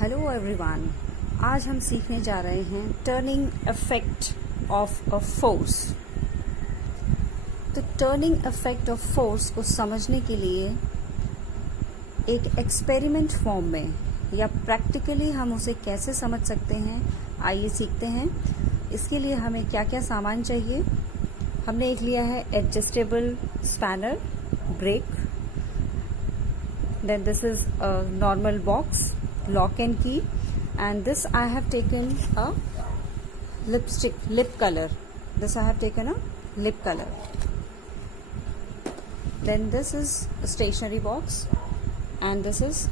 Hello everyone, आज हम सीखने जा रहे हैं turning effect of a force. तो टर्निंग इफेक्ट ऑफ फोर्स को समझने के लिए एक एक्सपेरिमेंट फॉर्म में या प्रैक्टिकली हम उसे कैसे समझ सकते हैं, आइए सीखते हैं। इसके लिए हमें क्या क्या सामान चाहिए। हमने एक लिया है adjustable spanner, break, then this is a normal box, lock and key, and this I have taken a lip color. This I have taken a lip color. Then this is a stationery box, and this is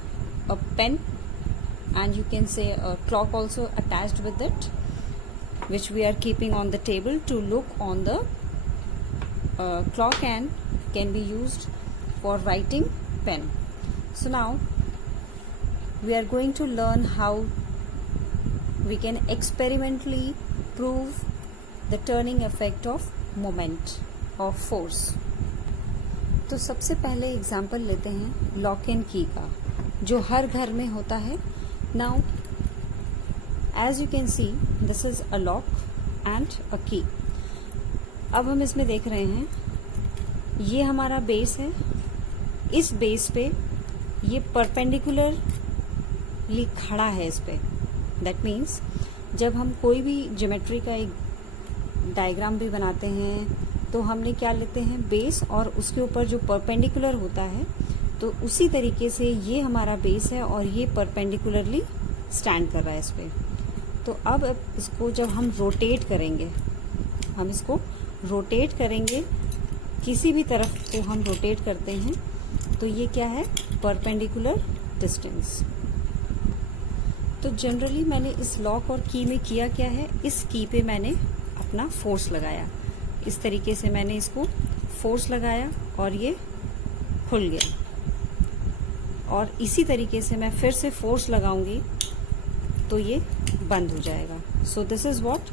a pen, and you can say a clock also attached with it, which we are keeping on the table to look on the clock and can be used for writing pen. So now we are going to learn how we can experimentally prove the turning effect of moment of force. तो सबसे पहले example लेते हैं lock and की का, जो हर घर में होता है। Now as you can see, this is a lock and a key. अब हम इसमें देख रहे हैं, ये हमारा बेस है। इस बेस पे ये परपेंडिकुलरली खड़ा है इस पे। दैट मीन्स जब हम कोई भी ज्योमेट्री का एक डायग्राम भी बनाते हैं तो हमने क्या लेते हैं, बेस, और उसके ऊपर जो परपेंडिकुलर होता है, तो उसी तरीके से ये हमारा बेस है और ये परपेंडिकुलरली स्टैंड कर रहा है इस पे। तो अब इसको जब हम रोटेट करेंगे, हम इसको रोटेट करेंगे, किसी भी तरफ को हम रोटेट करते हैं तो ये क्या है, परपेंडिकुलर डिस्टेंस। तो जनरली मैंने इस लॉक और की में किया क्या है, इस की पे मैंने अपना फोर्स लगाया। इस तरीके से मैंने इसको फोर्स लगाया और ये खुल गया, और इसी तरीके से मैं फिर से फोर्स लगाऊंगी तो ये बंद हो जाएगा। सो this is what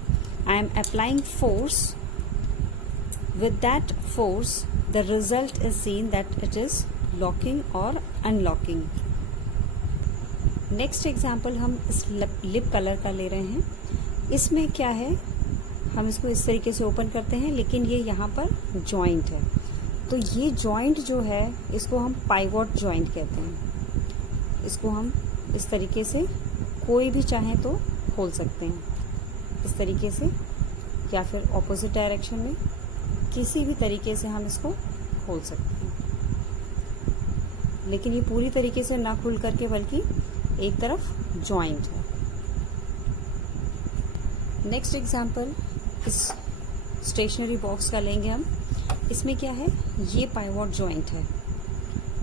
I am applying force. With that force the result is seen that it is locking और अनलॉकिंग। नेक्स्ट एग्जाम्पल हम इस लिप कलर का ले रहे हैं। इसमें क्या है, हम इसको इस तरीके से ओपन करते हैं, लेकिन ये यहाँ पर जॉइंट है। तो ये जॉइंट जो है, इसको हम पाइवोट जॉइंट कहते हैं। इसको हम इस तरीके से कोई भी चाहे तो खोल सकते हैं, इस तरीके से, या फिर ऑपोजिट डायरेक्शन में, किसी भी तरीके से हम इसको खोल सकते हैं। लेकिन ये पूरी तरीके से ना खुल करके बल्कि एक तरफ जॉइंट है। नेक्स्ट एग्जांपल इस स्टेशनरी बॉक्स का लेंगे हम। इसमें क्या है, ये पाइवोट जॉइंट है,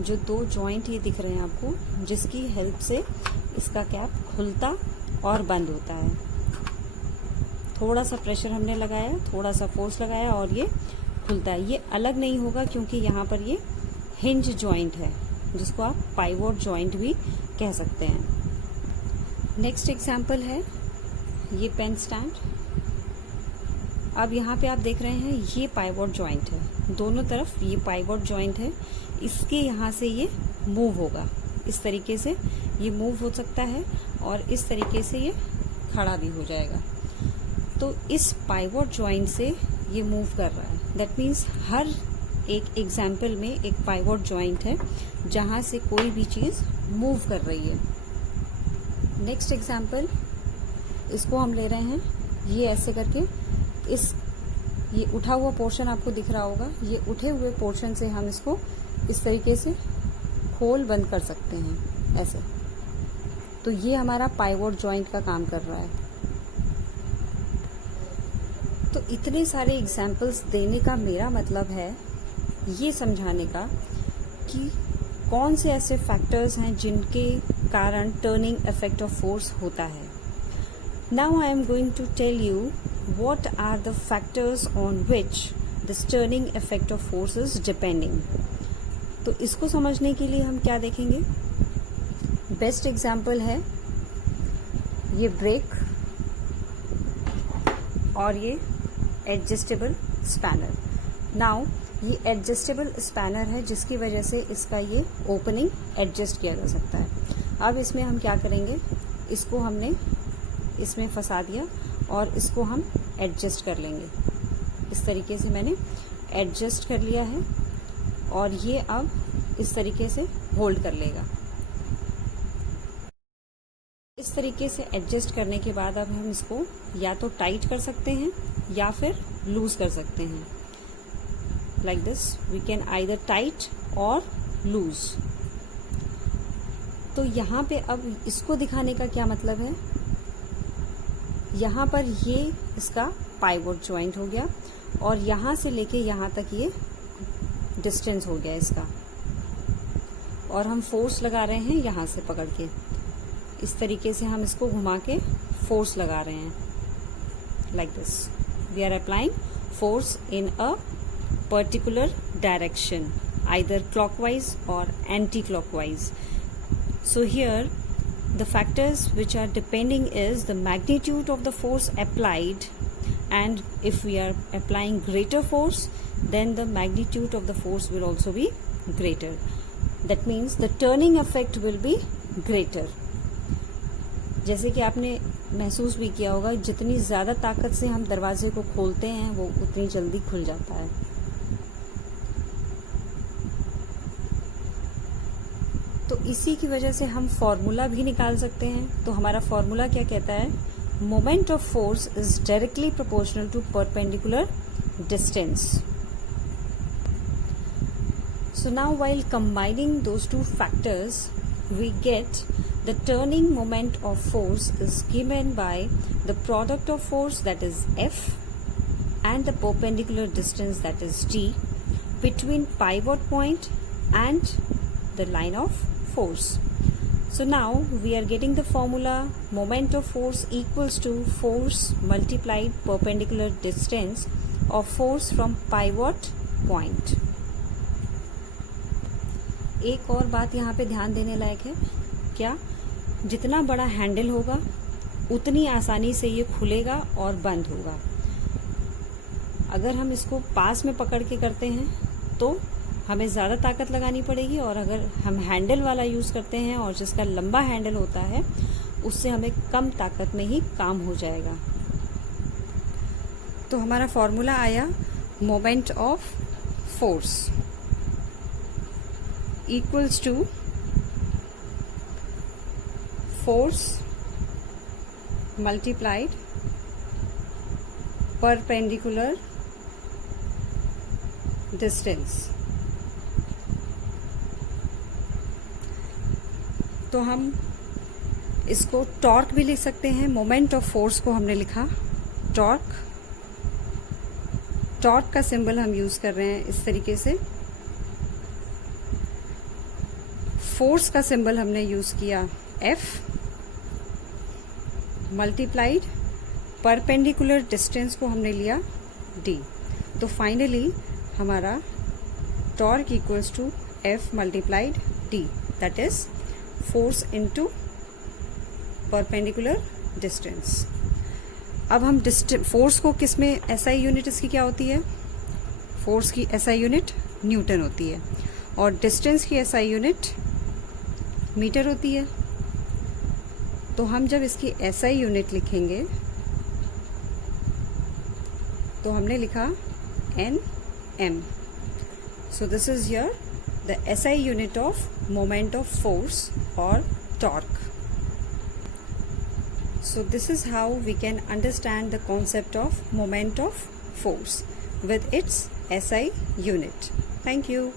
जो दो जॉइंट ये दिख रहे हैं आपको, जिसकी हेल्प से इसका कैप खुलता और बंद होता है। थोड़ा सा प्रेशर हमने लगाया, थोड़ा सा फोर्स लगाया और ये खुलता है। ये अलग नहीं होगा क्योंकि यहाँ पर ये हिंज जॉइंट है, जिसको आप पाइवोट जॉइंट भी कह सकते हैं। नेक्स्ट एग्जाम्पल है ये पेन स्टैंड। अब यहाँ पे आप देख रहे हैं, ये पाइवोट जॉइंट है, दोनों तरफ ये पाइवोट जॉइंट है। इसके यहाँ से ये मूव होगा, इस तरीके से ये मूव हो सकता है और इस तरीके से ये खड़ा भी हो जाएगा। तो इस पाइवोट जॉइंट से ये मूव कर रहा है। दैट मीन्स हर एक एग्जाम्पल में एक पाइवोट जॉइंट है जहां से कोई भी चीज मूव कर रही है। नेक्स्ट एग्जाम्पल, इसको हम ले रहे हैं, ये ऐसे करके ये उठा हुआ पोर्शन आपको दिख रहा होगा, ये उठे हुए पोर्शन से हम इसको इस तरीके से खोल बंद कर सकते हैं ऐसे। तो ये हमारा पाइवोट जॉइंट का काम कर रहा है। तो इतने सारे एग्जाम्पल्स देने का मेरा मतलब है ये समझाने का कि कौन से ऐसे फैक्टर्स हैं जिनके कारण टर्निंग इफेक्ट ऑफ फोर्स होता है। Now I am going to tell you what are the factors on which this turning effect of force is depending. तो इसको समझने के लिए हम क्या देखेंगे, बेस्ट एग्जाम्पल है ये ब्रेक और ये एडजस्टेबल स्पैनर। नाउ ये एडजस्टेबल स्पैनर है, जिसकी वजह से इसका ये ओपनिंग एडजस्ट किया जा सकता है। अब इसमें हम क्या करेंगे, इसको हमने इसमें फंसा दिया और इसको हम एडजस्ट कर लेंगे। इस तरीके से मैंने एडजस्ट कर लिया है और ये अब इस तरीके से होल्ड कर लेगा। इस तरीके से एडजस्ट करने के बाद अब हम इसको या तो टाइट कर सकते हैं या फिर लूज कर सकते हैं। Like this we can either tight और लूज। तो यहाँ पे अब इसको दिखाने का क्या मतलब है, यहाँ पर ये इसका पाइवोट ज्वाइंट हो गया और यहाँ से लेके यहाँ तक ये डिस्टेंस हो गया इसका, और हम फोर्स लगा रहे हैं यहाँ से पकड़ के। इस तरीके से हम इसको घुमा के फोर्स लगा रहे हैं। Like this we are applying force in a particular direction, either clockwise और anti clockwise. So here the factors which are depending is the magnitude of the force applied, and if we are applying greater force then the magnitude of the force will also be greater. That means the turning effect will be greater. जैसे कि आपने महसूस भी किया होगा, जितनी ज़्यादा ताकत से हम दरवाजे को खोलते हैं वो उतनी जल्दी खुल जाता है। तो इसी की वजह से हम फॉर्मूला भी निकाल सकते हैं। तो हमारा फॉर्मूला क्या कहता है, moment of force is directly proportional to perpendicular distance. So now while combining those two factors we get the turning moment of force is given by the product of force, that is F, and the perpendicular distance, that is D, between pivot point and the line of force. So now we are getting the formula moment of force equals to force multiplied perpendicular distance of force from pivot point. एक और बात यहाँ पे ध्यान देने लायक है, क्या, जितना बड़ा हैंडल होगा उतनी आसानी से ये खुलेगा और बंद होगा। अगर हम इसको पास में पकड़ के करते हैं तो हमें ज़्यादा ताकत लगानी पड़ेगी, और अगर हम हैंडल वाला यूज़ करते हैं और जिसका लंबा हैंडल होता है उससे हमें कम ताकत में ही काम हो जाएगा। तो हमारा फॉर्मूला आया moment of force equals to force multiplied perpendicular distance। तो हम इसको टॉर्क भी लिख सकते हैं। मोमेंट ऑफ फोर्स को हमने लिखा टॉर्क। टॉर्क का सिंबल हम यूज कर रहे हैं इस तरीके से। फोर्स का सिंबल हमने यूज किया F, मल्टीप्लाइड परपेंडिकुलर डिस्टेंस को हमने लिया D। तो फाइनली हमारा torque equals to F multiplied D, that is force into perpendicular distance. अब हम फोर्स को किस में, SI यूनिट इसकी क्या होती है, फोर्स की SI यूनिट न्यूटन होती है और डिस्टेंस की SI यूनिट मीटर होती है। तो हम जब इसकी SI यूनिट लिखेंगे तो हमने लिखा Nm। So this is here the SI unit of moment of force और torque. So this is how we can understand the concept of moment of force with its SI unit. Thank you.